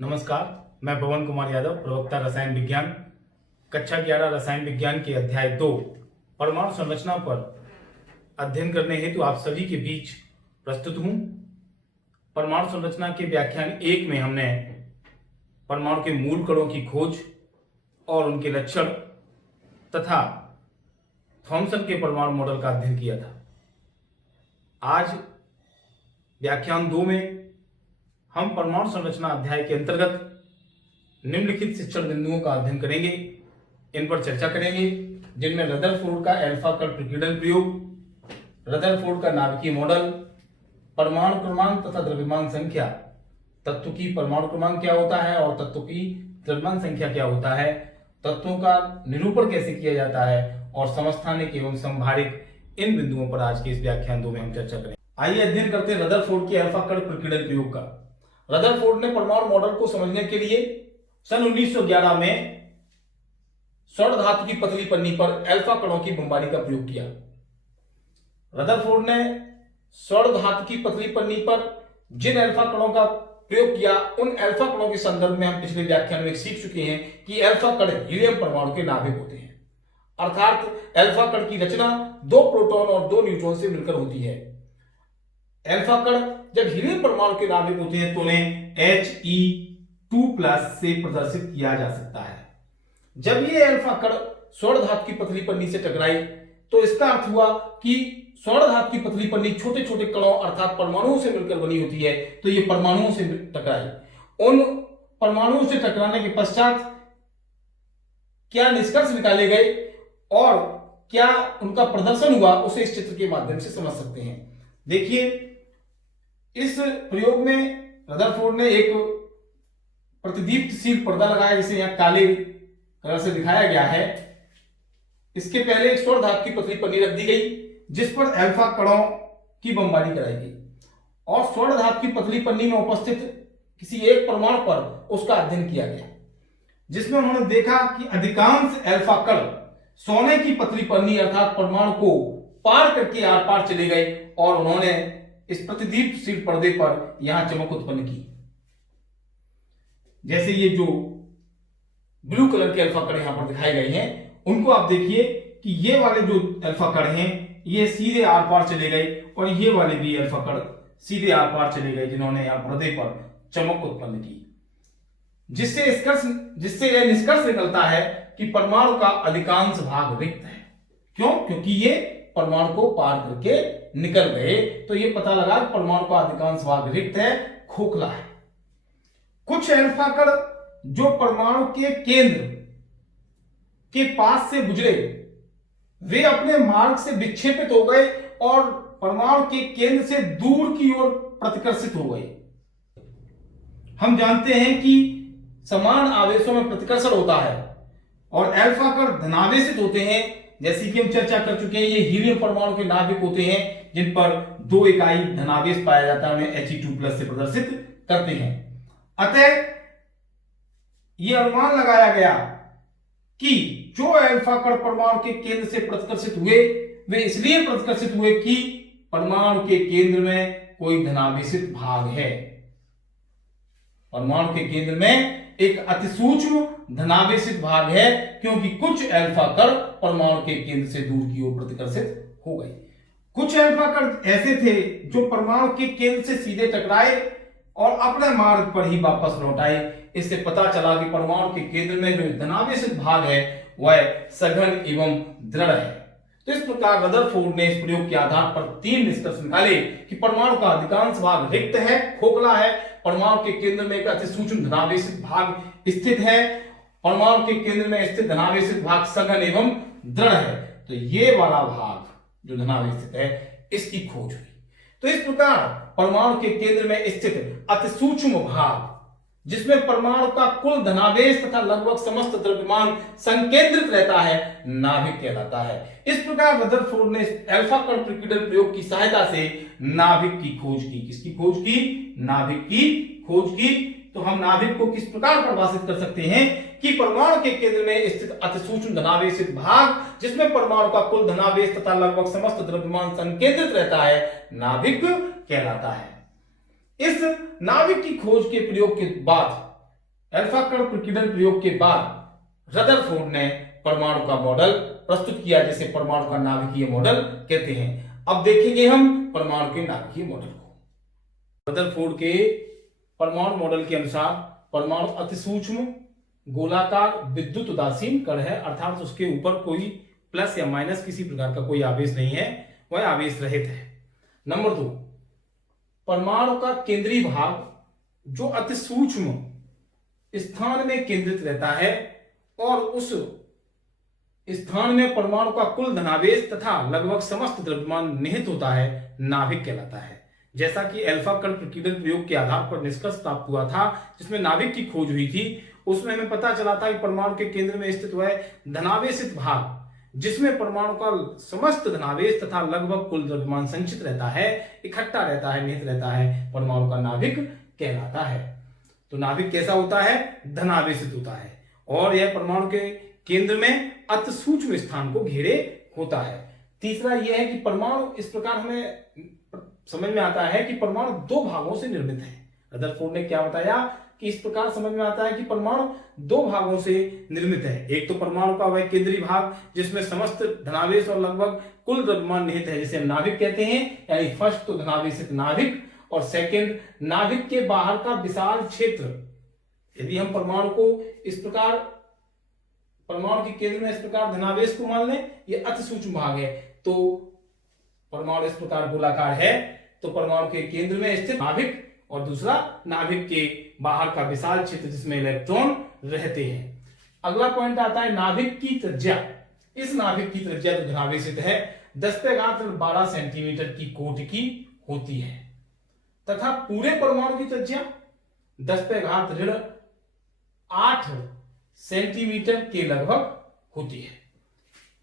नमस्कार, मैं पवन कुमार यादव, प्रवक्ता रसायन विज्ञान, कक्षा 11 रसायन विज्ञान के अध्याय 2 परमाणु संरचना पर अध्ययन करने हेतु आप सभी के बीच प्रस्तुत हूं। परमाणु संरचना के व्याख्यान 1 में हमने परमाणु के मूल कणों की खोज और उनके लक्षण तथा थॉमसन के परमाणु मॉडल का अध्ययन किया था। आज व्याख्यान 2 में हम परमाणु संरचना अध्याय के अंतर्गत निम्नलिखित शिक्षण बिंदुओं का अध्ययन करेंगे, इन पर चर्चा करेंगे, जिनमें रदरफोर्ड का अल्फा कण प्रकीर्णन प्रयोग, रदरफोर्ड का नाभिकीय मॉडल, परमाणु क्रमांक तथा द्रव्यमान संख्या, तत्व की परमाणु क्रमांक क्या होता है और तत्व की द्रव्यमान संख्या क्या होता है, तत्वों का निरूपण कैसे किया जाता है और समस्थानिक एवं संभारिक, इन बिंदुओं पर आज के इस व्याख्यान 2 में हम चर्चा करेंगे। आइए अध्ययन करते हैं रदरफोर्ड के अल्फा कण प्रकीर्णन प्रयोग का। रदरफोर्ड ने परमाणु मॉडल को समझने के लिए सन 1911 में स्वर्ण धातु की पतली पन्नी पर अल्फा कणों की बमबारी का प्रयोग किया। रदरफोर्ड ने स्वर्ण धातु की पतली पन्नी पर जिन अल्फा कणों का प्रयोग किया, उन अल्फा कणों के संदर्भ में हम पिछले व्याख्यान में सीख चुके हैं कि अल्फा कण हीलियम परमाणु के नाभिक होते हैं, अर्थात अल्फा कण की रचना 2 प्रोटॉन और 2 न्यूट्रॉन से मिलकर होती है। अल्फा कण जब हीलियम परमाणु के नाभिक होते हैं तो उन्हें He2+ से प्रदर्शित किया जा सकता है। जब ये अल्फा कण स्वर्ण धातु की पतली पन्नी से टकराई तो इसका अर्थ हुआ कि स्वर्ण धातु की पतली पन्नी छोटे छोटे कणों अर्थात परमाणुओं से मिलकर बनी होती है, तो ये परमाणुओं से टकराई। उन परमाणुओं से टकराने के पश्चात क्या निष्कर्ष निकाले गए और क्या उनका प्रदर्शन हुआ, उसे इस चित्र के माध्यम से समझ सकते हैं। देखिए, इस प्रयोग में रदरफोर्ड ने एक प्रतिदीप्तशील पर्दा लगाया, जिसे यहां काले कलर से दिखाया गया है। इसके पहले एक स्वर्ण धातु की पतली पन्नी रख दी गई जिस पर अल्फा कणों की बमबारी कराई गई और स्वर्ण धातु की पतली पन्नी में उपस्थित किसी एक परमाणु पर उसका अध्ययन किया गया, जिसमें उन्होंने देखा कि अधिकांश अल्फा कण सोने की पतली पन्नी अर्थात परमाणु को पार करके आर पार चले गए और उन्होंने इस प्रतिदीप्तशील पर्दे पर यहां चमक उत्पन्न की। जैसे ये जो ब्लू कलर के अल्फा कण यहां पर दिखाए गए हैं, उनको आप देखिए कि ये वाले जो अल्फा कण हैं ये सीधे आर पार चले गए और ये वाले भी अल्फा कण सीधे आर पार चले गए, जिन्होंने यहां पर्दे पर चमक उत्पन्न की, जिससे यह निष्कर्ष निकलता है कि परमाणु का अधिकांश भाग रिक्त है। क्यों? क्योंकि ये परमाणु को पार करके निकल गए, तो ये पता लगा कि परमाणु का अधिकांश भाग रिक्त है, खोखला है। कुछ अल्फा कण जो परमाणु के केंद्र के पास से गुजरे, वे अपने मार्ग से विक्षेपित हो गए और परमाणु के केंद्र से दूर की ओर प्रतिकर्षित हो गए। हम जानते हैं कि समान आवेशों में प्रतिकर्षण होता है और अल्फा कण धनावेशित होते हैं, जैसे कि हम चर्चा कर चुके हैं। ये हीलियम परमाणु के नाभिक होते हैं जिन पर 2 इकाई धनावेश पाया जाता है, उन्हें He2+ से प्रदर्शित करते हैं। अतः यह अनुमान लगाया गया कि जो अल्फा कण परमाणु के केंद्र से प्रतिकर्षित हुए, वे इसलिए प्रतिकर्षित हुए कि परमाणु के केंद्र में कोई धनावेशित भाग है। परमाणु के केंद्र में एक अतिसूक्ष्म धनावेशित भाग है, क्योंकि कुछ अल्फा कण परमाणु के केंद्र से दूर की ओर प्रतिकर्षित हो गए। कुछ अल्फा कण ऐसे थे जो परमाणु के केंद्र से सीधे टकराए और अपने मार्ग पर ही वापस लौट आए। इससे पता चला कि परमाणु के केंद्र में जो धनावेशित भाग है वह सघन एवं दृढ़ है। तो इस प्रकार रदरफोर्ड ने इस प्रयोग के आधार पर 3 निष्कर्ष निकाले कि परमाणु का अधिकांश भाग रिक्त है, खोखला है, परमाणु के केंद्र में एक अतिसूक्ष्म धनावेशित भाग स्थित है, परमाणु के केंद्र में स्थित धनावेशित भाग सघन एवं दृढ़ है। तो ये वाला भाग जो धनावेशित है, इसकी खोज हुई। तो इस प्रकार परमाणु के केंद्र में स्थित अतिसूक्ष्म भाग, जिसमें परमाणु का कुल धनावेश तथा लगभग समस्त द्रव्यमान संकेंद्रित रहता है, नाभिक कहलाता है। इस प्रकार रदरफोर्ड ने अल्फा कण प्रकीर्णन प्रयोग की सहायता से नाभिक की खोज की। किसकी खोज की? नाभिक की खोज की। तो हम नाभिक को किस प्रकार परिभाषित कर सकते हैं कि परमाणु के केंद्र में स्थित अतिसूक्ष्म धनावेशित भाग, जिसमें परमाणु का कुल धनावेश तथा लगभग समस्त द्रव्यमान संकेंद्रित रहता है, नाभिक कहलाता है। इस नाभिक की खोज के प्रयोग के बाद अल्फा कण प्रकीर्णन प्रयोग के बाद रदरफोर्ड ने परमाणु का मॉडल प्रस्तुत किया, जिसे परमाणु का नाभिकीय मॉडल कहते हैं। अब देखेंगे हम परमाणु के नाभिकीय मॉडल को। रदरफोर्ड के परमाणु मॉडल के अनुसार परमाणु अति सूक्ष्म गोलाकार विद्युत उदासीन कण है, अर्थात उसके ऊपर कोई प्लस या माइनस किसी प्रकार का कोई आवेश नहीं है, वह आवेश रहित है। नंबर 2, परमाणु का केंद्रीय भाग जो अति सूक्ष्म स्थान में केंद्रित रहता है और उस स्थान में परमाणु का कुल धनावेश तथा लगभग समस्त द्रव्यमान निहित होता है, नाभिक कहलाता है। जैसा कि अल्फा कण प्रकीर्णन प्रयोग के आधार पर निष्कर्ष प्राप्त हुआ था, जिसमें नाभिक की खोज हुई थी, उसमें हमें पता चला था कि परमाणु के केंद्र में स्थित वह धनावेशित भाग जिसमें परमाणु का समस्त धनावेश तथा लगभग कुल द्रव्यमान संचित रहता है, इकट्ठा रहता है, निहित रहता है, परमाणु का नाभिक कहलाता है। तो नाभिक कैसा होता है? धनावेशित होता है और यह परमाणु के केंद्र में अति सूक्ष्म स्थान को घेरे होता है। तीसरा यह है कि परमाणु इस प्रकार हमें समझ में आता है कि परमाणु दो भागों से निर्मित है। रदरफोर्ड ने क्या बताया कि इस प्रकार समझ में आता है कि परमाणु दो भागों से निर्मित है। एक तो परमाणु का वह केंद्रीय भाग जिसमें समस्त धनावेश और लगभग कुल द्रव्यमान निहित है, जिसे हम नाभिक कहते हैं, यानी फर्स्ट तो धनावेशित नाभिक, और सेकंड नाभिक के बाहर का विशाल क्षेत्र। यदि हम परमाणु को इस प्रकार, परमाणु के केंद्र में इस प्रकार धनावेश को मान लें, यह अति सूक्ष्म भाग है, तो परमाणु इस प्रकार गोलाकार है, तो परमाणु के केंद्र में स्थित नाभिक और दूसरा नाभिक के बाहर का विशाल क्षेत्र जिसमें इलेक्ट्रॉन रहते हैं। अगला पॉइंट आता है नाभिक की त्रिज्या। इस नाभिक की त्रिज्या जो धनावेशित है 10⁻12 सेंटीमीटर की कोटि की होती है तथा पूरे परमाणु की त्रिज्या 10⁻8 सेंटीमीटर के लगभग होती है।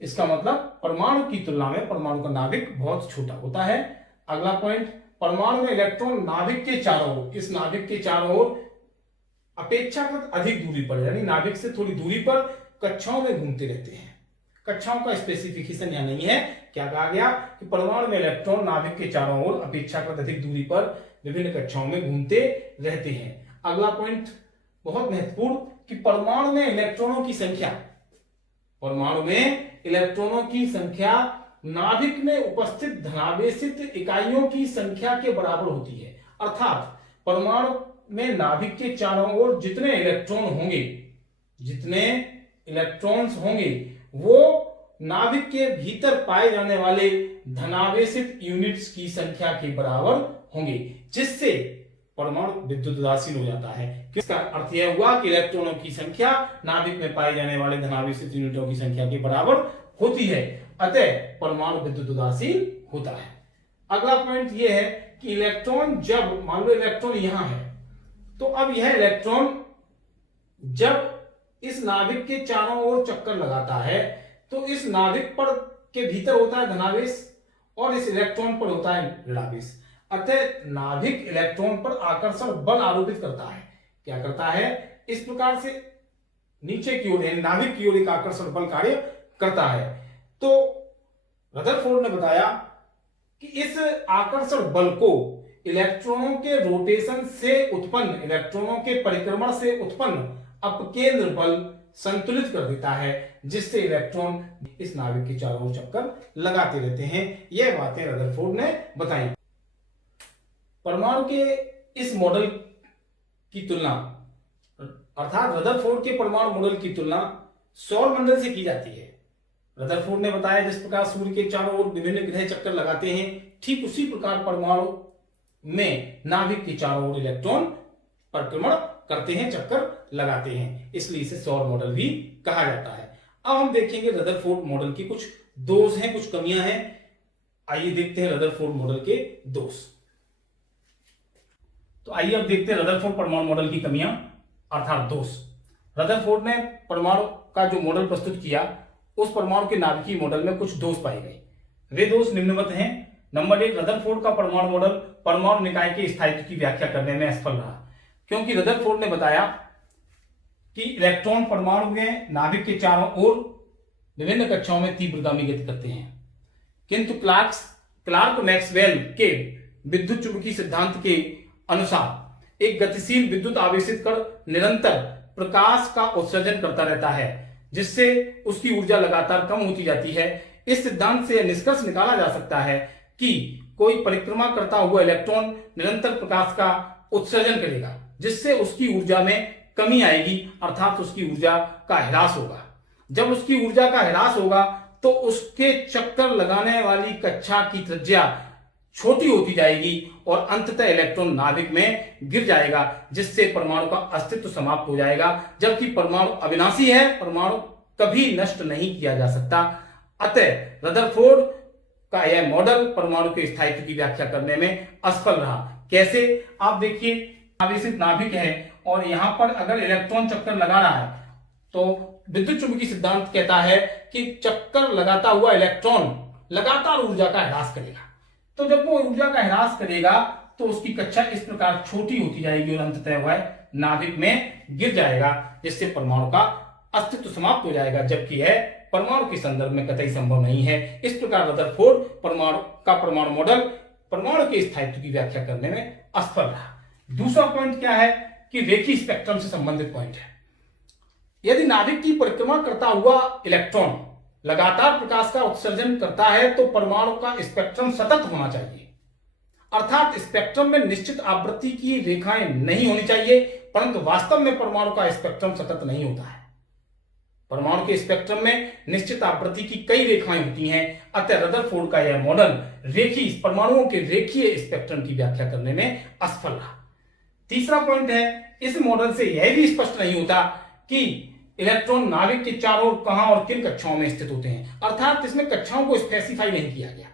इसका मतलब परमाणु की तुलना में परमाणु का नाभिक बहुत छोटा होता है। अगला पॉइंट, परमाणु में इलेक्ट्रॉन नाभिक के चारों ओर, इस नाभिक के चारों ओर अपेक्षाकृत अधिक दूरी पर, यानी नाभिक से थोड़ी दूरी पर कक्षाओं में घूमते रहते हैं। कक्षाओं का स्पेसिफिकेशन यहां नहीं है। क्या कहा गया कि परमाणु में इलेक्ट्रॉन नाभिक के चारों ओर अपेक्षाकृत अधिक दूरी पर विभिन्न कक्षाओं में घूमते रहते हैं। अगला पॉइंट बहुत महत्वपूर्ण कि परमाणु में इलेक्ट्रॉनों की संख्या, परमाणु में इलेक्ट्रॉनों की संख्या नाभिक में उपस्थित धनावेशित इकाइयों की संख्या के बराबर होती है। अर्थात परमाणु में नाभिक के चारों ओर जितने इलेक्ट्रॉन्स होंगे वो नाभिक के भीतर पाए जाने वाले धनावेशित यूनिट्स की संख्या के बराबर होंगे, जिससे परमाणु विद्युत उदासीन हो जाता है। किसका अर्थ यह हुआ कि इलेक्ट्रॉनों की संख्या नाभिक में पाए जाने वाले धनावेशित यूनिटों की संख्या के बराबर होती है, अतः परमाणु विद्युत उदासीन होता है। अगला पॉइंट यह है कि इलेक्ट्रॉन, जब मान लो इलेक्ट्रॉन यहां है, तो अब यह इलेक्ट्रॉन जब इस नाभिक के चारों ओर चक्कर लगाता है तो इस नाभिक पर के भीतर होता है धनावेश और इस इलेक्ट्रॉन पर होता है ऋणावेश। अतः नाभिक इलेक्ट्रॉन पर आकर्षण बल आरोपित करता है। क्या करता है? इस प्रकार से नीचे की ओर, यानी नाभिक की ओर एक आकर्षण बल कार्य करता है। तो रदरफोर्ड ने बताया कि इस आकर्षण बल को इलेक्ट्रॉनों के रोटेशन से उत्पन्न, इलेक्ट्रॉनों के परिक्रमण से उत्पन्न अपकेंद्र बल संतुलित कर देता है, जिससे इलेक्ट्रॉन इस नाभिक के चारों ओर चक्कर लगाते रहते हैं। यह बातें रदरफोर्ड ने बताई। परमाणु के इस मॉडल की तुलना, अर्थात रदरफोर्ड के परमाणु मॉडल की तुलना सौर मंडल से की जाती है। रदरफोर्ड ने बताया जिस प्रकार सूर्य के चारों ओर विभिन्न ग्रह चक्कर लगाते हैं, ठीक उसी प्रकार परमाणु में नाभिक के चारों ओर इलेक्ट्रॉन परिक्रमण करते हैं, चक्कर लगाते हैं, इसलिए इसे सौर मॉडल भी कहा जाता है। अब हम देखेंगे रदरफोर्ड मॉडल की कुछ दोष हैं, कुछ कमियां हैं। आइए देखते हैं रदरफोर्ड मॉडल के दोष। तो आइए अब देखते हैं रदरफोर्ड परमाणु मॉडल की कमियां अर्थात दोष। रदरफोर्ड ने परमाणु का जो मॉडल प्रस्तुत किया, उस परमाणु के नाभिकीय मॉडल में कुछ दोष पाए गए। वे दोष निम्नवत हैं। नंबर 1, रदरफोर्ड का परमाणु मॉडल परमाणु निकाय के स्थायित्व की व्याख्या करने में असफल रहा, क्योंकि रदरफोर्ड ने बताया कि इलेक्ट्रॉन परमाणु में नाभिक के चारों ओर विभिन्न कक्षाओं में तीव्रगामी गति करते हैं, किंतु क्लार्क मैक्सवेल के विद्युत चुंबकीय सिद्धांत के अनुसार एक गतिशील विद्युत आवेशित कण निरंतर प्रकाश का उत्सर्जन करता रहता है, जिससे उसकी ऊर्जा लगातार कम होती जाती है। इस सिद्धांत से निष्कर्ष निकाला जा सकता है कि कोई परिक्रमा करता हुआ इलेक्ट्रॉन निरंतर प्रकाश का उत्सर्जन करेगा, जिससे उसकी ऊर्जा में कमी आएगी, अर्थात उसकी ऊर्जा का ह्रास होगा। जब उसकी ऊर्जा का ह्रास होगा तो उसके चक्कर लगाने वाली कक्षा की त्रिज्या छोटी होती जाएगी और अंततः इलेक्ट्रॉन नाभिक में गिर जाएगा, जिससे परमाणु का अस्तित्व समाप्त हो जाएगा। जबकि परमाणु अविनाशी है, परमाणु कभी नष्ट नहीं किया जा सकता। अतः रदरफोर्ड का यह मॉडल परमाणु के स्थायित्व की व्याख्या करने में असफल रहा। कैसे? आप देखिए, आवेशित नाभिक है और यहां पर अगर इलेक्ट्रॉन चक्कर लगा रहा है तो विद्युत चुंबकीय सिद्धांत कहता है कि चक्कर लगाता हुआ इलेक्ट्रॉन लगातार ऊर्जा का ह्रास करेगा। तो जब वो ऊर्जा का ह्रास करेगा तो उसकी कक्षा इस प्रकार छोटी होती जाएगी और अंततः वह नाभिक में गिर जाएगा, जिससे परमाणु का अस्तित्व समाप्त हो जाएगा। जबकि यह परमाणु के संदर्भ में कतई संभव नहीं है। इस प्रकार रदरफोर्ड परमाणु मॉडल परमाणु के स्थायित्व की व्याख्या करने में असफल रहा। दूसरा पॉइंट क्या है कि रेखीय स्पेक्ट्रम से संबंधित पॉइंट है। यदि नाभिक की परिक्रमा करता हुआ इलेक्ट्रॉन लगातार प्रकाश का उत्सर्जन करता है तो परमाणु का स्पेक्ट्रम सतत होना चाहिए, अर्थात स्पेक्ट्रम में निश्चित आवृत्ति की रेखाएं नहीं होनी चाहिए। परंतु वास्तव में परमाणु का स्पेक्ट्रम सतत नहीं होता है। परमाणु के स्पेक्ट्रम में निश्चित आवृत्ति की कई रेखाएं होती हैं। अतः रदरफोर्ड का यह मॉडल परमाणुओं के रेखीय स्पेक्ट्रम की व्याख्या करने में असफल रहा। तीसरा पॉइंट है, इस मॉडल से यह भी स्पष्ट नहीं होता कि इलेक्ट्रॉन नाभिक के चारों ओर कहां और किन कक्षाओं में स्थित होते हैं, अर्थात इसमें कक्षाओं को स्पेसिफाई नहीं किया गया।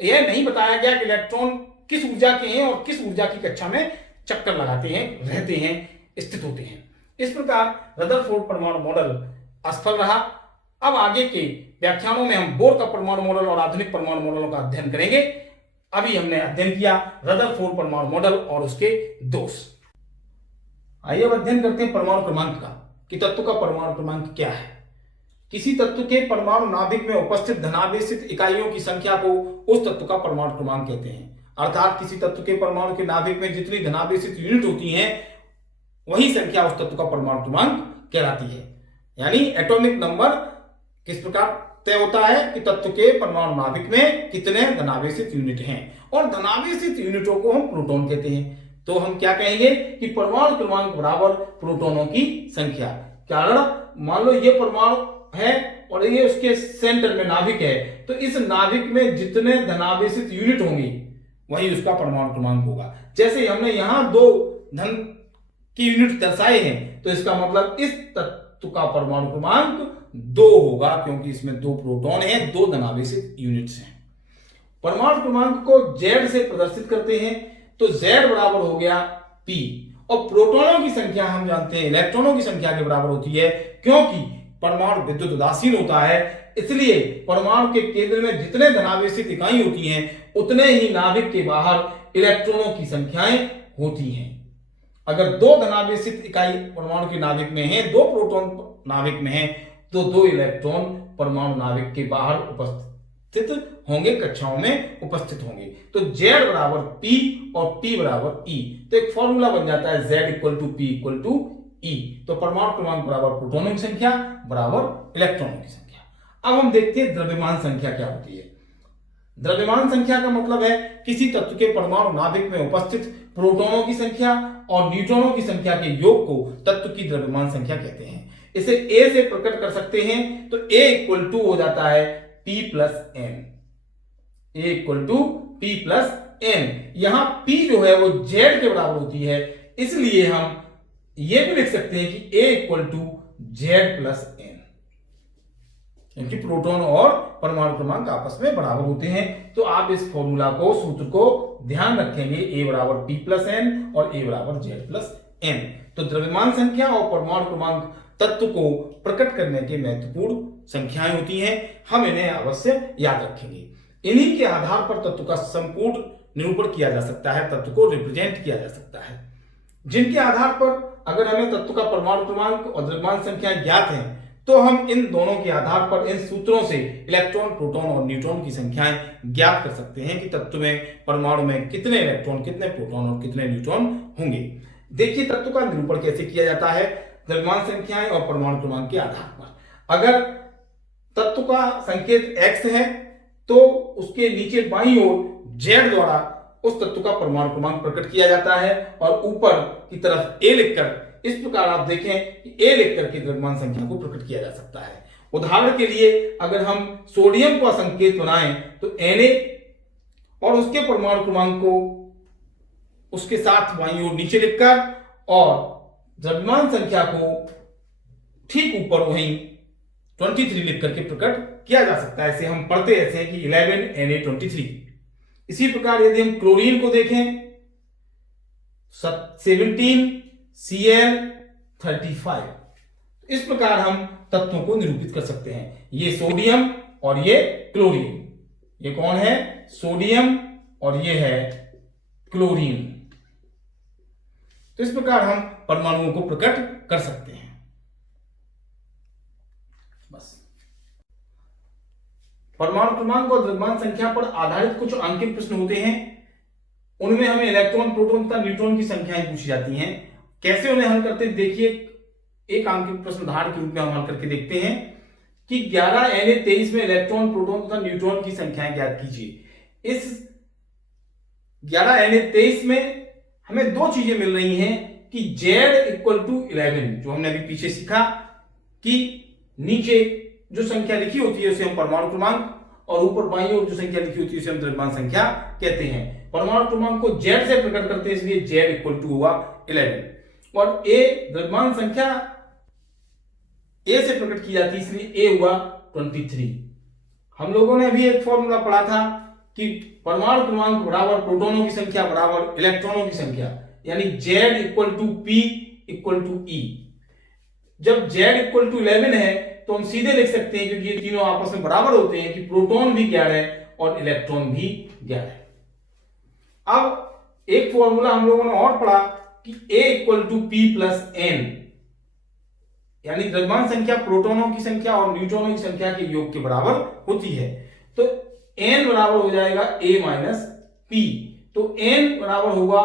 यह नहीं बताया गया कि इलेक्ट्रॉन किस ऊर्जा के हैं और किस ऊर्जा की कक्षा में चक्कर लगाते हैं, रहते हैं, स्थित होते हैं। इस प्रकार रदरफोर्ड परमाणु मॉडल असफल रहा। अब आगे के व्याख्यानों में हम बोर का परमाणु मॉडल और आधुनिक परमाणु मॉडलों का अध्ययन करेंगे। अभी हमने अध्ययन किया रदरफोर्ड परमाणु मॉडल और उसके दोष। आइए अब अध्ययन करते हैं परमाणु क्रमांक का, कि तत्व का परमाणु क्रमांक क्या है। किसी तत्व के परमाणु नाभिक में उपस्थित धनावेशित इकाइयों की संख्या को उस तत्व का परमाणु क्रमांक कहते हैं। अर्थात किसी तत्व के परमाणु के नाभिक में जितनी धनावेशित यूनिट होती हैं, वही संख्या उस तत्व का परमाणु क्रमांक कहलाती है। यानी एटॉमिक नंबर किस प्रकार तय होता है कि तत्व के परमाणु नाभिक में कितने धनावेशित यूनिट हैं, और धनावेशित यूनिटों को हम प्रोटॉन कहते हैं। तो हम क्या कहेंगे कि परमाणु क्रमांक बराबर प्रोटॉनों की संख्या। कारण मान लो ये परमाणु है और ये उसके सेंटर में नाभिक है, तो इस नाभिक में जितने धनावेशित यूनिट होंगे वही उसका परमाणु क्रमांक होगा। जैसे हमने यहां 2 धन की यूनिट दर्शाए हैं, तो इसका मतलब इस तत्व का परमाणु क्रमांक 2 होगा, क्योंकि इसमें 2 प्रोटॉन हैं, 2 धनावेशित यूनिट्स हैं। परमाणु क्रमांक को Z से प्रदर्शित करते हैं, तो Z बराबर हो गया P, और प्रोटॉनों की संख्या हम जानते हैं इलेक्ट्रॉनों की संख्या के बराबर होती है, क्योंकि परमाणु विद्युत उदासीन होता है। इसलिए परमाणु के केंद्र में जितने धनावेशित इकाई होती हैं, उतने ही नाभिक के बाहर इलेक्ट्रॉनों की संख्याएं होती हैं। अगर 2 धनावेशित इकाई परमाणु के नाभिक में है, 2 प्रोटॉन नाभिक में है, तो 2 इलेक्ट्रॉन परमाणु नाभिक के बाहर उपस्थित होंगे, कक्षाओं में उपस्थित होंगे। तो Z बराबर P और P बराबर E। तो एक फॉर्मूला बन जाता है Z equal to P equal to E। तो परमाणु क्रमांक बराबर प्रोटॉनों की संख्या बराबर इलेक्ट्रॉनों की संख्या। अब हम देखते हैं द्रव्यमान संख्या क्या होती है। द्रव्यमान संख्या का मतलब है किसी तत्व के परमाणु नाभिक में उपस्थित प्रोटॉनों की संख्या और न्यूट्रॉनों की संख्या के योग को तत्व की द्रव्यमान संख्या कहते हैं। इसे A से प्रकट कर सकते हैं, तो A इक्वल टू हो जाता है P plus N। A equal to P plus N। यहां P जो है वो Z के बराबर होती है, इसलिए हम ये भी लिख सकते हैं कि A equal to Z plus N, क्योंकि प्रोटॉन और परमाणु क्रमांक आपस में बराबर होते हैं। तो आप इस फॉर्मूला को, सूत्र को ध्यान रखेंगे, A बराबर P प्लस N और A बराबर Z प्लस N। तो द्रव्यमान संख्या और परमाणु क्रमांक तत्व को प्रकट करने के महत्वपूर्ण संख्याएं होती हैं, हम इन्हें अवश्य याद रखेंगे। इन्हीं के आधार पर तत्व का संपूर्ण निरूपण किया जा सकता है, तत्व को रिप्रेजेंट किया जा सकता है, जिनके आधार पर अगर हमें तत्व का परमाणु क्रमांक और द्रव्यमान संख्या ज्ञात है, तो हम इन दोनों के आधार पर इन सूत्रों से इलेक्ट्रॉन, प्रोटॉन और न्यूट्रॉन की संख्याएं ज्ञात कर सकते हैं कि तत्व में, परमाणु में कितने इलेक्ट्रॉन, कितने प्रोटॉन और कितने न्यूट्रॉन होंगे। देखिए तत्व का निरूपण कैसे किया जाता है। द्रव्यमान संख्याएं और परमाणु क्रमांक के आधार पर। अगर तत्व का संकेत x है तो उसके नीचे बाईं ओर z द्वारा उस तत्व का परमाणु क्रमांक प्रकट किया जाता है और ऊपर की तरफ a लिखकर, इस प्रकार आप देखें कि a लिखकर के द्रव्यमान संख्या को प्रकट किया जा सकता है। उदाहरण के लिए अगर हम सोडियम का संकेत बनाएं तो Na और उसके परमाणु क्रमांक को उसके साथ बाईं ओर नीचे लिखकर और द्रव्यमान संख्या को ठीक ऊपर वहीं 23 लिख करके प्रकट किया जा सकता है। ऐसे हम पढ़ते ऐसे कि 11 Na23। इसी प्रकार यदि हम क्लोरीन को देखें 17 Cl35, इस प्रकार हम तत्वों को निरूपित कर सकते हैं। ये सोडियम और ये क्लोरीन, ये कौन है? सोडियम और ये है क्लोरीन। तो इस प्रकार हम परमाणुओं को प्रकट कर सकते हैं। बस परमाणु क्रमांक और द्रव्यमान संख्या पर आधारित कुछ अंकित प्रश्न होते हैं। उनमें हमें इलेक्ट्रॉन, प्रोटॉन तथा न्यूट्रॉन की संख्याएं पूछी जाती हैं। कैसे उन्हें हल करते हैं देखिए, एक अंकित प्रश्न उदाहरण के रूप में हम हल करके देखते हैं कि 11 Na23 में इलेक्ट्रॉन, प्रोटॉन तथा न्यूट्रॉन की संख्याएं ज्ञात कीजिए। इस 11 Na23 में हमें दो चीजें मिल रही हैं कि Z इक्वल टू 11, जो हमने अभी पीछे सीखा कि नीचे जो संख्या लिखी होती है उसे हम परमाणु क्रमांक और ऊपर बाईं ओर जो संख्या लिखी होती है उसे हम द्रव्यमान संख्या कहते हैं। परमाणु क्रमांक को Z से प्रकट करते हैं, इसलिए Z इक्वल टू हुआ 11 और A द्रव्यमान संख्या A से प्रकट की जाती है, इसलिए A हुआ 23। हम लोगों ने अभी एक फॉर्मूला पढ़ा था कि परमाणु क्रमांक बराबर प्रोटॉनों की संख्या बराबर इलेक्ट्रॉनों की संख्या, यानी Z equal to P equal to E। जब Z इक्वल टू 11 है तो हम सीधे लिख सकते हैं, क्योंकि ये तीनों आपस में बराबर होते हैं, कि प्रोटॉन भी 11 है और इलेक्ट्रॉन भी 11 है। अब एक फॉर्मूला हम लोगों ने और पढ़ा कि A equal to P plus N, यानी द्रव्यमान संख्या प्रोटॉनों की संख्या और न्यूट्रॉनों की संख्या के योग के बराबर होती है। तो N बराबर हो जाएगा A माइनस P। तो N बराबर होगा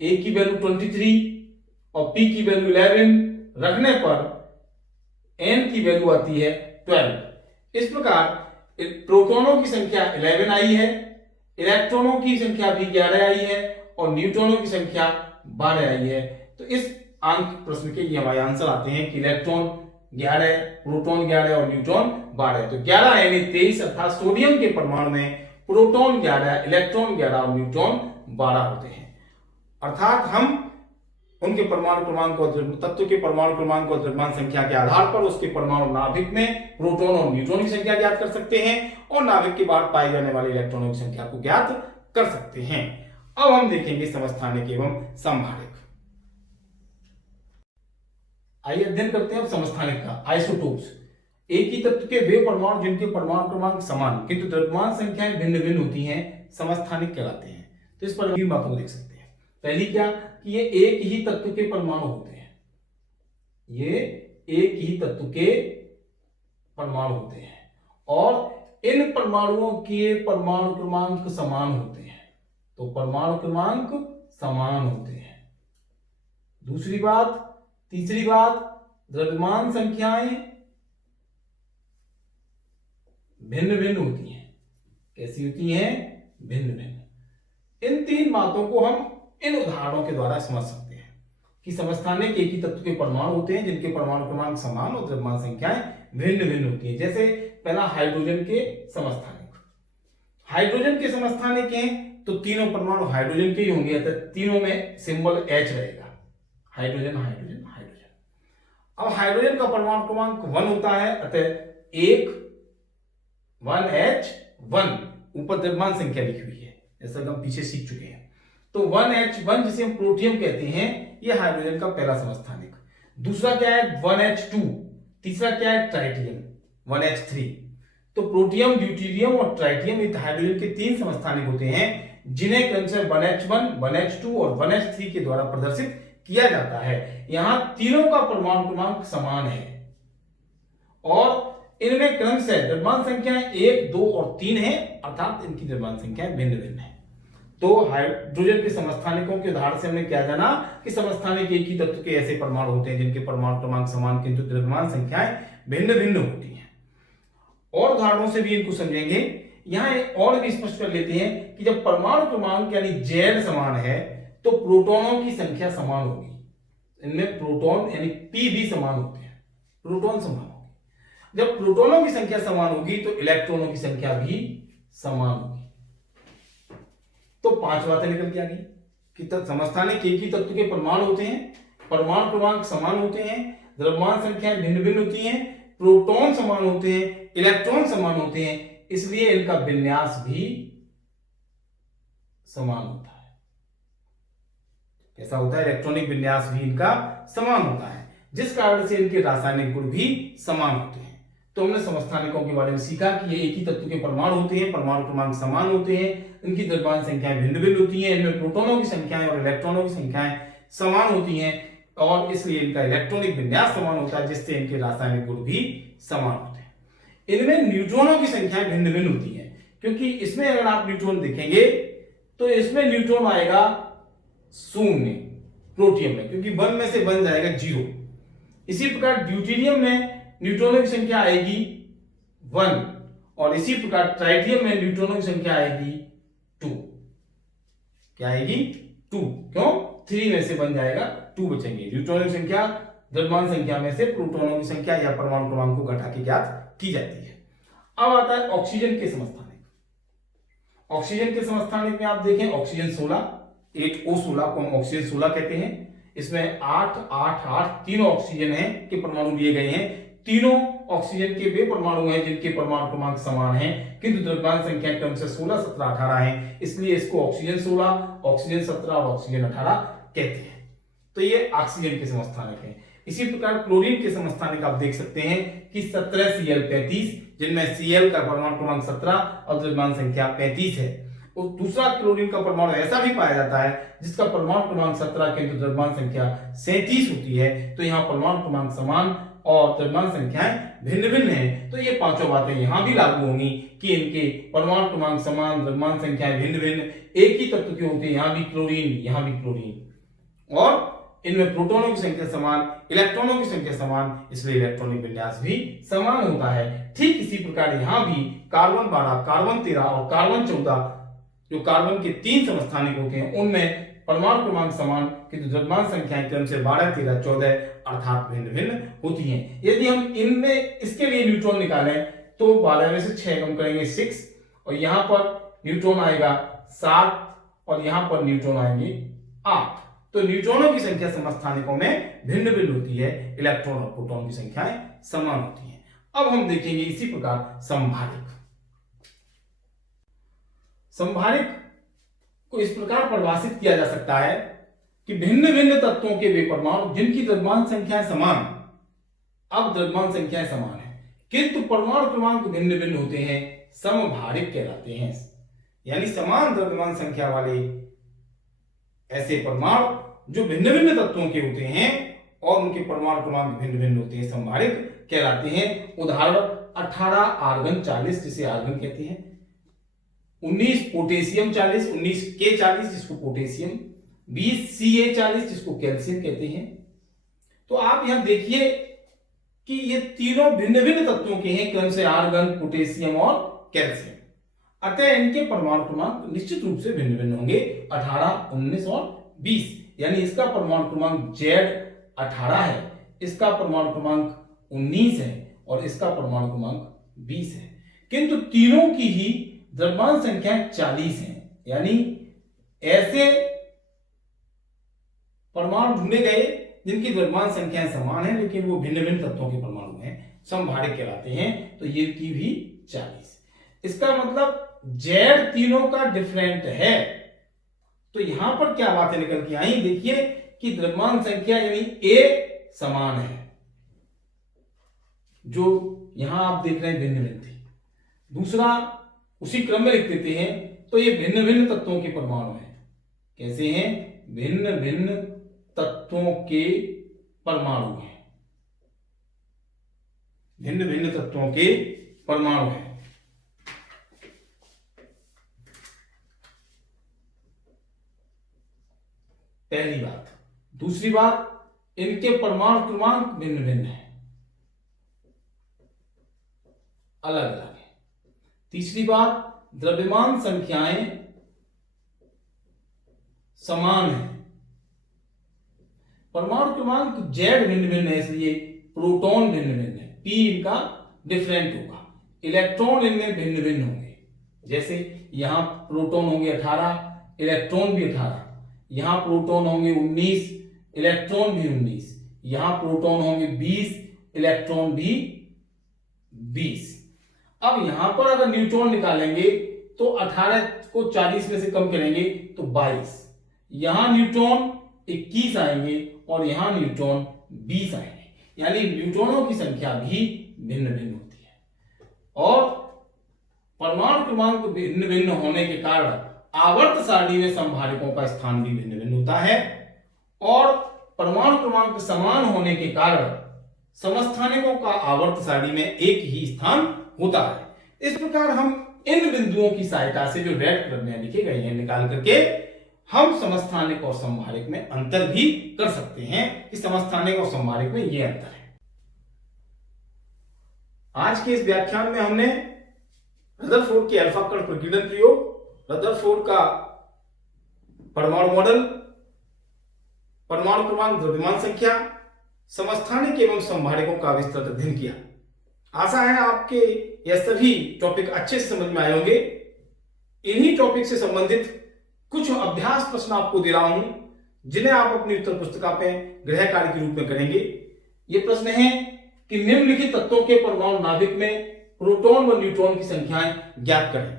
A की वैल्यू 23 और P की वैल्यू 11 रखने पर N की वैल्यू आती है 12। इस प्रकार प्रोटॉनों की संख्या 11 आई है, इलेक्ट्रॉनों की संख्या भी 11 आई है और न्यूट्रॉनों की संख्या 12 आई है। तो इस अंक प्रश्न के ये हमारे आंसर आते हैं कि इलेक्ट्रॉन 11, प्रोटॉन 11 और न्यूट्रॉन 12। तो 11 Na23 अर्थात सोडियम के परमाणु में प्रोटॉन 11, इलेक्ट्रॉन 11 और न्यूट्रॉन 12 होते हैं। अर्थात हम उनके परमाणु क्रमांक और तत्व के परमाणु क्रमांक और द्रव्यमान संख्या के आधार पर उसके परमाणु नाभिक में प्रोटॉन और न्यूट्रॉन की संख्या ज्ञात कर सकते हैं और नाभिक के बाहर पाए जाने वाले इलेक्ट्रॉनों की संख्या को ज्ञात कर सकते हैं। अब हम देखेंगे समस्थानिक एवं समभारिक। आइए अध्ययन करते हैं समस्थानिक का। आइसोटोप्स, एक ही तत्व के वे परमाणु जिनके परमाणु क्रमांक समान किंतु द्रव्यमान संख्याएं भिन्न भिन्न होती हैं समस्थानिक कहलाते हैं। तो इस पर तीन बातों को देख सकते हैं। पहली क्या कि ये एक ही तत्व के परमाणु होते हैं, ये एक ही तत्व के परमाणु होते हैं और इन परमाणुओं के परमाणु क्रमांक समान होते हैं। तो परमाणु क्रमांक समान होते हैं। दूसरी बात, तीसरी बात, द्रव्यमान संख्याएं भिन्न भिन्न होती हैं। कैसी होती हैं? भिन्न भिन्न। इन तीन बातों को हम इन उदाहरणों के द्वारा समझ सकते हैं कि समस्थानिक एक ही तत्व के परमाणु होते हैं जिनके परमाणु क्रमांक समान और द्रव्यमान संख्याएं भिन्न भिन्न होती हैं। जैसे पहला हाइड्रोजन के समस्थानिक। हाइड्रोजन के समस्थानिक हैं तो तीनों परमाणु हाइड्रोजन के ही होंगे, अतः तीनों में सिंबल H रहेगा। Hydrogen hydrogen hydrogen. अब हाइड्रोजन का परमाणु क्रमांक 1 होता है, अतः 1H1 ऊपर द्रव्यमान संख्या लिखी हुई है, जैसा हम पीछे सीख चुके हैं। तो 1H1 जिसे हम प्रोटियम कहते हैं, यह हाइड्रोजन का पहला समस्थानिक। दूसरा क्या है? 1H2। तीसरा क्या है? Tritium 1H3। तो प्रोटियम, ड्यूटेरियम और ट्राइटियम ये हाइड्रोजन के तीन समस्थानिक होते हैं जिन्हें क्रमशः 1H1, 1H2 और 1H3 के द्वारा प्रदर्शित किया जाता है। यहां तीनों का परमाणु क्रमांक समान है और इनमें क्रमशः द्रव्यमान संख्याएं 1, 2 और 3 है, अर्थात इनकी द्रव्यमान संख्याएं भिन्न भिन्न है। तो हाइड्रोजन के समस्थानिकों के उदाहरण से हमने क्या जाना कि समस्थानिक एक ही तत्व के ऐसे परमाणु होते हैं जिनके परमाणु क्रमांक समान किंतु द्रव्यमान संख्याएं भिन्न भिन्न होती हैं। और उदाहरणों से भी इनको समझेंगे। यहां और भी स्पष्ट कर लेते हैं कि जब परमाणु क्रमांक यानी Z समान है तो प्रोटॉनों की संख्या समान होगी। इनमें प्रोटॉन यानी P भी समान होते हैं, प्रोटॉन समान होगी। जब प्रोटॉनों की संख्या समान होगी तो इलेक्ट्रॉनों की संख्या भी समान होगी। तो 5 बातें निकल के आ गई कि समस्थानिक एक ही तत्व के परमाणु होते हैं, परमाणु क्रमांक समान होते हैं, द्रव्यमान संख्याएं भिन्न भिन्न होती हैं, प्रोटॉन समान होते हैं, इलेक्ट्रॉन समान होते हैं, इसलिए इनका विन्यास भी समान होता है। कैसा होता है? इलेक्ट्रॉनिक विन्यास भी इनका समान होता है, जिस कारण से इनके रासायनिक गुण भी समान होते हैं। तो हमने समस्थानिकों के बारे में सीखा कि ये एक ही तत्व के परमाणु होते हैं, परमाणु क्रमांक समान होते हैं, इनकी द्रव्यमान संख्याएं भिन्न भिन्न होती हैं, इनमें प्रोटॉनों की संख्याएं और इलेक्ट्रॉनों की संख्याएं समान होती हैं और इसलिए इनका इलेक्ट्रॉनिक विन्यास समान होता है, जिससे इनके रासायनिक गुण भी समान होते हैं। इनमें न्यूट्रॉनों की संख्याएं भिन्न भिन्न होती हैं, क्योंकि इसमें अगर आप न्यूट्रॉन देखेंगे तो इसमें न्यूट्रॉन आएगा 0 प्रोटियम में, क्योंकि 1 में से 1 जाएगा 0। इसी प्रकार ड्यूटेरियम में न्यूट्रॉनों की संख्या आएगी 1 और इसी प्रकार ट्राइटियम में न्यूट्रॉनों की संख्या आएगी 2। क्या आएगी? 2। क्यों? 3 में से 1 जाएगा, 2 बचेंगे। न्यूट्रॉनों की संख्या द्रव्यमान संख्या में से प्रोटॉनों की संख्या या परमाणु क्रमांक को घटा के ज्ञात की जाती है। अब आता है ऑक्सीजन के समस्थानिक। ऑक्सीजन के समस्थानिक में आप देखें ऑक्सीजन 16, 8O16 को हम ऑक्सीजन 16 कहते हैं। इसमें 8, 8, 8 तीनों ऑक्सीजन है के परमाणु लिए गए हैं। तीनों ऑक्सीजन के वे परमाणु हैं जिनके परमाणु क्रमांक समान हैं, किंतु द्रव्यमान संख्या क्रम से 16, 17, 18 है, इसलिए इसको ऑक्सीजन 16, ऑक्सीजन 17 और ऑक्सीजन 18 कहते हैं। तो ये ऑक्सीजन के समस्थानिक हैं। इसी प्रकार क्लोरीन के समस्थानिक आप देख सकते हैं कि 17Cl35, जिनमें Cl का परमाणु क्रमांक 17 और द्रव्यमान संख्या 35 है। और दूसरा क्लोरीन का परमाणु ऐसा भी पाया जाता है जिसका परमाणु क्रमांक 17 किंतु द्रव्यमान संख्या 37 होती है। तो यहाँ परमाणु क्रमांक समान और द्रव्यमान संख्याएं भिन्न भिन्न है। तो ये पांचों बातें यहां भी लागू होंगी कि इनके परमाणु क्रमांक समान, द्रव्यमान संख्याएं भिन्न भिन्न, एक ही तत्व के होते हैं, यहां भी क्लोरीन, यहां भी क्लोरीन, और इनमें प्रोटॉनों की संख्या समान, इलेक्ट्रॉनों की संख्या समान, इसलिए इलेक्ट्रॉनिक विन्यास भी समान होता है। ठीक इसी प्रकार यहां भी कार्बन 12, कार्बन 13 और कार्बन 14 जो कार्बन के 3 समस्थानिक होते हैं उनमें परमाणु क्रमांक समान किंतु द्रव्यमान संख्याएं क्रम से 12, 13, 14 अर्थात भिन्न भिन्न होती हैं। यदि हम इनमें इसके लिए न्यूट्रॉन निकालें तो 12 में से 6 कम करेंगे 6, और यहां पर न्यूट्रॉन आएगा 7 और यहां पर न्यूट्रॉन आएंगे 8। तो न्यूट्रॉनों की संख्या समस्थानिकों में भिन्न भिन्न होती है, इलेक्ट्रॉन और प्रोटॉन की संख्याएं समान होती हैं। अब हम देखेंगे इसी प्रकार संभारिक। संभारिक को इस प्रकार परिभाषित किया जा सकता है कि भिन्न भिन्न तत्वों के वे परमाणु जिनकी द्रव्यमान संख्याएं समान, अब द्रव्यमान संख्याएं समान है किंतु परमाणु क्रमांक भिन्न भिन्न होते हैं, समभारिक कहलाते हैं। यानी समान द्रव्यमान संख्या वाले ऐसे परमाणु जो भिन्न भिन्न तत्वों के होते हैं और उनके परमाणु क्रमांक भिन्न भिन्न होते हैं, संभारिक कहलाते हैं। उदाहरण 18 आर्गन 40 जिसे आर्गन कहते हैं, 19 पोटेशियम 40, 19 K40 जिसको पोटेशियम, 20 Ca40 जिसको कैल्शियम कहते हैं। तो आप यहां देखिए कि ये तीनों भिन्न भिन्न तत्वों के हैं, क्रम से आर्गन, पोटेशियम और कैल्शियम। अतः इनके परमाणु क्रमांक निश्चित रूप से भिन्न भिन्न होंगे, 18, 19 और 20। यानी इसका परमाणु क्रमांक Z 18 है, इसका परमाणु क्रमांक 19 है और इसका परमाणु क्रमांक 20 है, किंतु तीनों की ही द्रव्यमान संख्या 40 है। यानी ऐसे परमाणु ढूंढे गए जिनकी द्रव्यमान संख्याएं समान है लेकिन वो भिन्न भिन्न तत्वों के परमाणु हैं, समभारिक कहलाते हैं। तो ये की भी 40। इसका मतलब Z तीनों का डिफरेंट है। तो यहां पर क्या बातें निकल के आई, देखिए कि द्रव्यमान संख्या यानी A समान है, जो यहां आप देख रहे हैं भिन्न भिन्न थी। दूसरा उसी क्रम में लिख देते हैं, तो ये भिन्न भिन्न तत्वों के परमाणु हैं। कैसे हैं? भिन्न भिन्न तत्वों के परमाणु हैं, भिन्न भिन्न तत्वों के परमाणु हैं। पहली बात। दूसरी बात, इनके परमाणु क्रमांक भिन्न भिन्न है, अलग अलग है। तीसरी बात, द्रव्यमान संख्याएं समान है। परमाणु क्रमांक जेड भिन्न भिन्न है, इसलिए प्रोटॉन भिन्न भिन्न है, पी इनका डिफरेंट होगा। इलेक्ट्रॉन इनमें भिन्न भिन्न होंगे, जैसे यहां प्रोटॉन होंगे 18, इलेक्ट्रॉन भी 18, यहां प्रोटॉन होंगे 19, इलेक्ट्रॉन भी 19, यहां प्रोटॉन होंगे 20, इलेक्ट्रॉन भी 20। अब यहां पर अगर न्यूट्रॉन निकालेंगे तो 18 को 40 में से कम करेंगे तो 22, यहां न्यूट्रॉन 21 आएंगे और यहां न्यूट्रॉन 20 आएंगे, यानी न्यूट्रॉनों की संख्या भी भिन्न भिन्न होती है। और परमाणु क्रमांक भिन्न भिन्न होने के कारण आवर्त सारणी में संभारकों का स्थान भी भिन्न भिन्न होता है, और परमाणु क्रमांक समान होने के कारण समस्थानिकों का आवर्त सारणी में एक ही स्थान होता है। इस प्रकार हम इन बिंदुओं की सहायता से जो रेड कलर में लिखे गए हैं निकाल करके हम समस्थानिक और संभारिक में अंतर भी कर सकते हैं कि समस्थानिक और संभारिक में यह अंतर है। आज के इस व्याख्यान में हमने रदरफोर्ड के अल्फा कण प्रकीर्णन प्रयोग, रदरफोर्ड का परमाणु मॉडल, परमाणु क्रमांक, द्रव्यमान संख्या, समस्थानिक एवं संभारिकों का विस्तृत अध्ययन किया। आशा है आपके यह सभी टॉपिक अच्छे से समझ में आए होंगे। इन्हीं टॉपिक से संबंधित कुछ अभ्यास प्रश्न आपको दे रहा हूं, जिन्हें आप अपनी उत्तर पुस्तिका पे गृह कार्य के रूप में करेंगे। ये प्रश्न है कि निम्नलिखित तत्वों के परमाणु नाभिक में प्रोटॉन व न्यूट्रॉन की संख्याएं ज्ञात करें।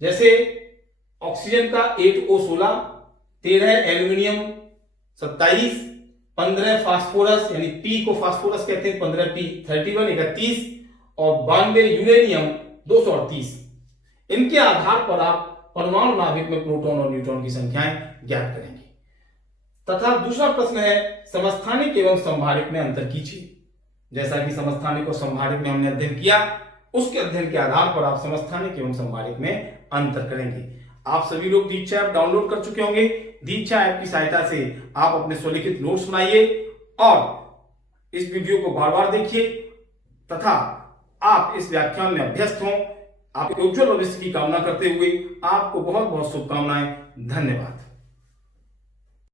जैसे ऑक्सीजन का 8O16, 13 एल्यूमिनियम, 27, 15 फास्फोरस यानी पी को फास्फोरस कहते हैं, 15P31, 31 और 92 यूरेनियम 238। इनके आधार पर आप परमाणु नाभिक में प्रोटॉन और न्यूट्रॉन की संख्याएं ज्ञात करेंगे। तथा दूसरा प्रश्न है समस्थानिक एवं संभारिक में अंतर कीजिए। जैसा कि समस्थानिक और संभारिक में हमने अध्ययन किया, उसके अध्ययन के आधार पर आप समस्थानिक एवं संभारिक में अंतर करेंगे। आप सभी लोग दीक्षा ऐप डाउनलोड कर चुके होंगे। दीक्षा ऐप की सहायता से आप अपने स्वलिखित नोट्स बनाइए और इस वीडियो को बार बार देखिए तथा आप इस व्याख्यान में अभ्यस्त हों। आपके उज्जवल भविष्य की कामना करते हुए आपको बहुत बहुत शुभकामनाएं। धन्यवाद।